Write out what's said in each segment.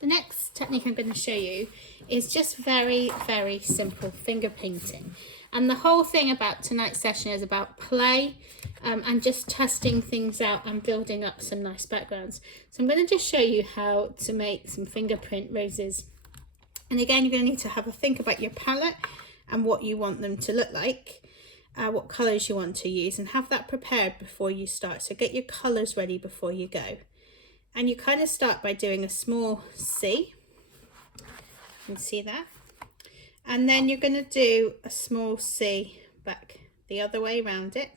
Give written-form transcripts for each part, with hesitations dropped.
The next technique I'm going to show you is just very, very simple finger painting. And the whole thing about tonight's session is about play and just testing things out and building up some nice backgrounds. So I'm going to just show you how to make some fingerprint roses. And again, you're going to need to have a think about your palette and what you want them to look like, what colours you want to use, and have that prepared before you start. So get your colours ready before you go. And you kind of start by doing a small C. You can see that. And then you're going to do a small C back the other way around it.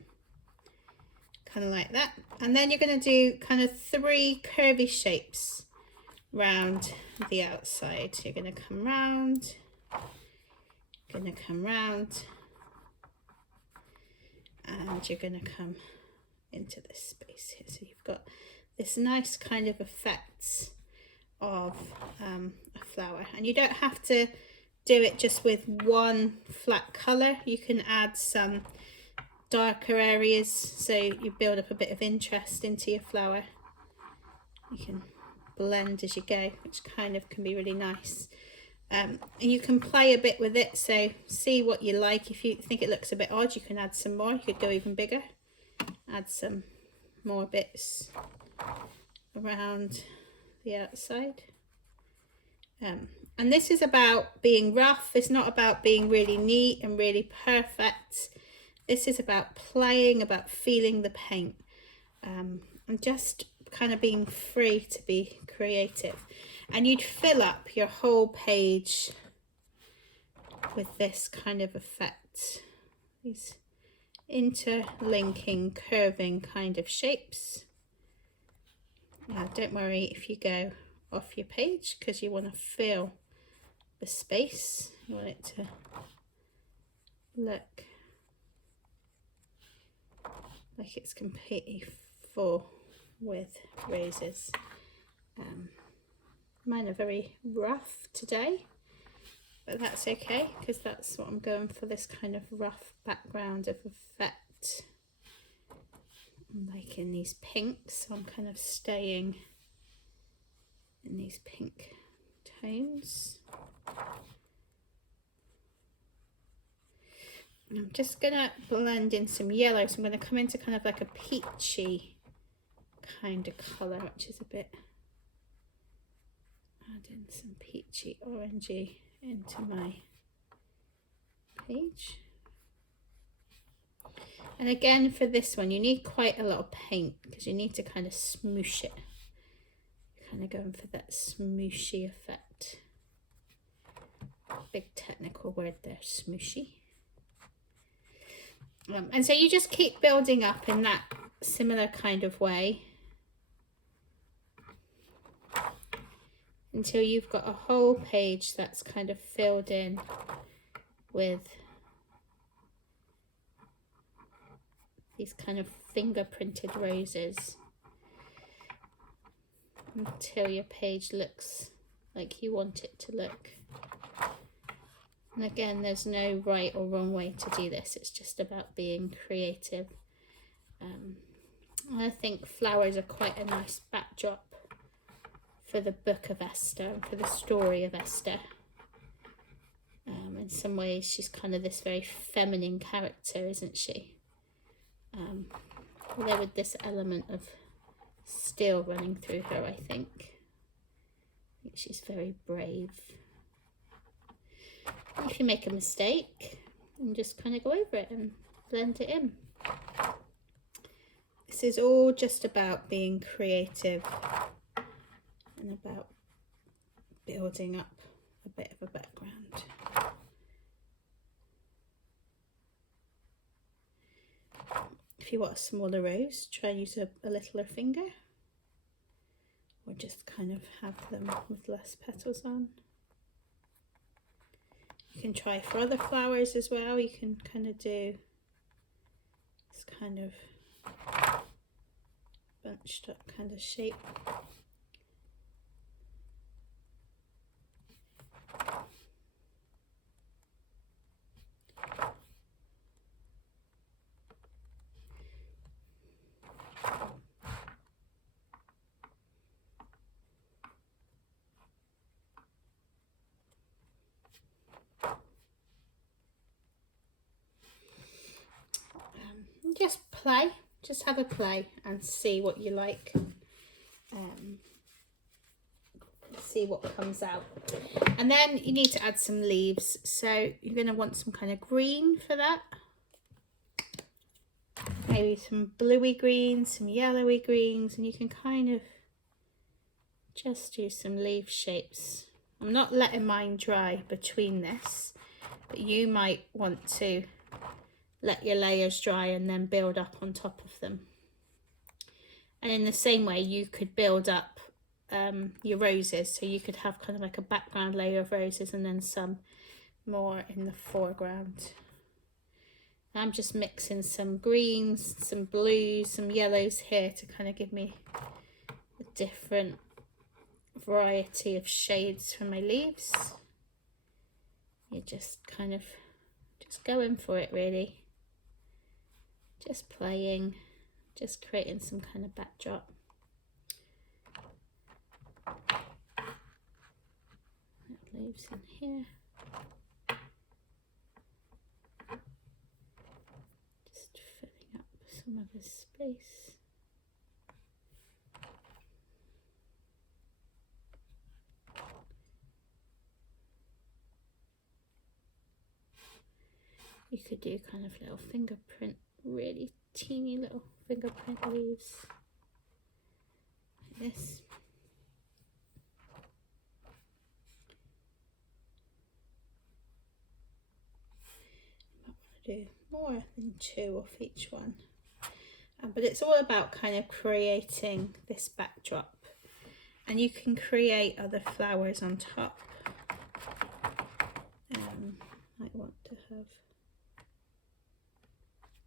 Kind of like that. And then you're going to do kind of 3 curvy shapes round the outside. So you're going to come round, going to come round, and you're going to come into this space here. So you've got this nice kind of effect of a flower, and you don't have to do it just with one flat color. You can add some darker areas so you build up a bit of interest into your flower. You can blend as you go, which kind of can be really nice. And you can play a bit with it, so see what you like. If you think it looks a bit odd, you can add some more. You could go even bigger, add some more bits around the outside. And this is about being rough. It's not about being really neat and really perfect. This is about playing, about feeling the paint, and just kind of being free to be creative. And you'd fill up your whole page with this kind of effect, these interlinking, curving kind of shapes. Now, don't worry if you go off your page, because you want to fill the space. You want it to look like it's completely full with roses. Mine are very rough today, but that's okay, because that's what I'm going for, this kind of rough background of effect. I'm liking these pinks, so I'm kind of staying in these pink tones. And I'm just gonna blend in some yellow, so I'm gonna come into kind of like a peachy kind of colour, which is a bit, add in some peachy orangey into my page. And again, for this one, you need quite a lot of paint, because you need to kind of smoosh it. Kind of going for that smooshy effect. Big technical word there, smooshy. And so you just keep building up in that similar kind of way until you've got a whole page that's kind of filled in with these kind of fingerprinted roses, until your page looks like you want it to look. And again, there's no right or wrong way to do this. It's just about being creative. I think flowers are quite a nice backdrop for the book of Esther and for the story of Esther. In some ways, she's kind of this very feminine character, isn't she? Although with this element of steel running through her, I think she's very brave. If you make a mistake, and just kind of go over it and blend it in. This is all just about being creative and about building up a bit of a background. If you want a smaller rose, try and use a littler finger, or just kind of have them with less petals on. You can try for other flowers as well. You can kind of do this kind of bunched up kind of shape. just play, just have a play and see what you like. See what comes out. And then you need to add some leaves, so you're going to want some kind of green for that, maybe some bluey greens, some yellowy greens, and you can kind of just do some leaf shapes. I'm not letting mine dry between this, but you might want to let your layers dry and then build up on top of them. And in the same way you could build up your roses, so you could have kind of like a background layer of roses and then some more in the foreground. I'm just mixing some greens, some blues, some yellows here to kind of give me a different variety of shades for my leaves. You're just kind of just going for it, really, just playing, just creating some kind of backdrop. Leaves in here. Just filling up some of the space. You could do kind of little fingerprint, really teeny little fingerprint leaves like this. Do more than 2 of each one, but it's all about kind of creating this backdrop, and you can create other flowers on top. I want to have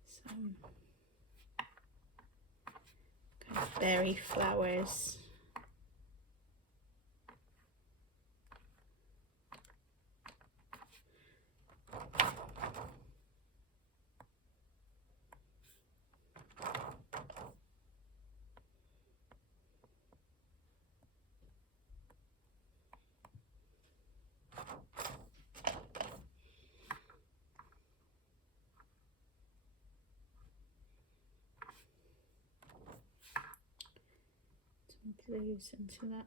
some kind of berry flowers. Blues into that.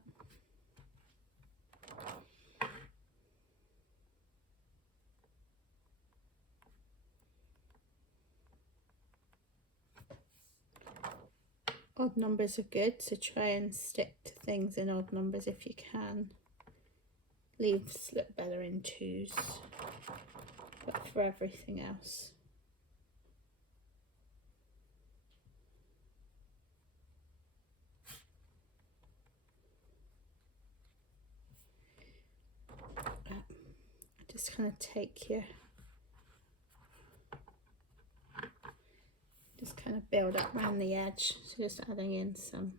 Odd numbers are good, so try and stick to things in odd numbers if you can. Leaves look better in 2s, but for everything else, just kind of take your, just kind of build up around the edge, so just adding in some,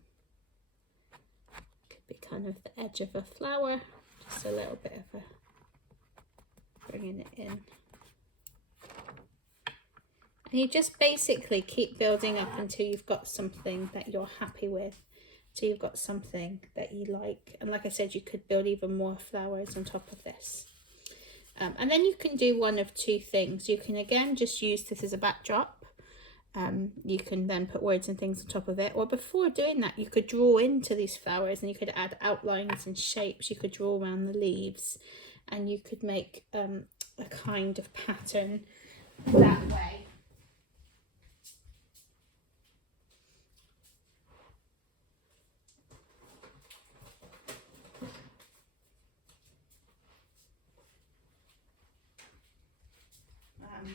could be kind of the edge of a flower, just a little bit of a, bringing it in. And you just basically keep building up until you've got something that you're happy with, till you've got something that you like. And like I said, you could build even more flowers on top of this. And then you can do one of 2 things. You can again just use this as a backdrop. You can then put words and things on top of it, or before doing that you could draw into these flowers and you could add outlines and shapes. You could draw around the leaves and you could make a kind of pattern that way.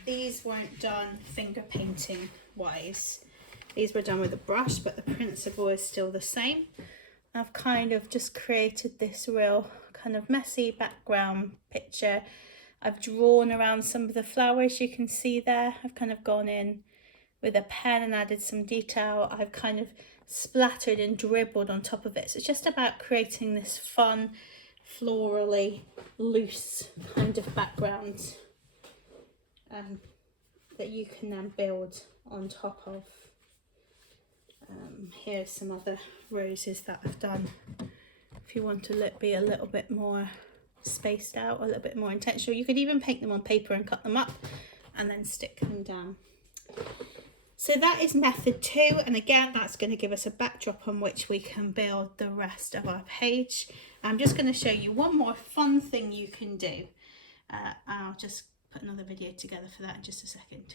These weren't done finger painting wise, these were done with a brush, but the principle is still the same. I've kind of just created this real kind of messy background picture. I've drawn around some of the flowers you can see there. I've kind of gone in with a pen and added some detail. I've kind of splattered and dribbled on top of it. So it's just about creating this fun, florally loose kind of background that you can then build on top of. Here's some other roses that I've done. If you want to be a little bit more spaced out, a little bit more intentional, you could even paint them on paper and cut them up and then stick them down. So that is method 2, and again that's going to give us a backdrop on which we can build the rest of our page. I'm just going to show you one more fun thing you can do. I'll just put another video together for that in just a second.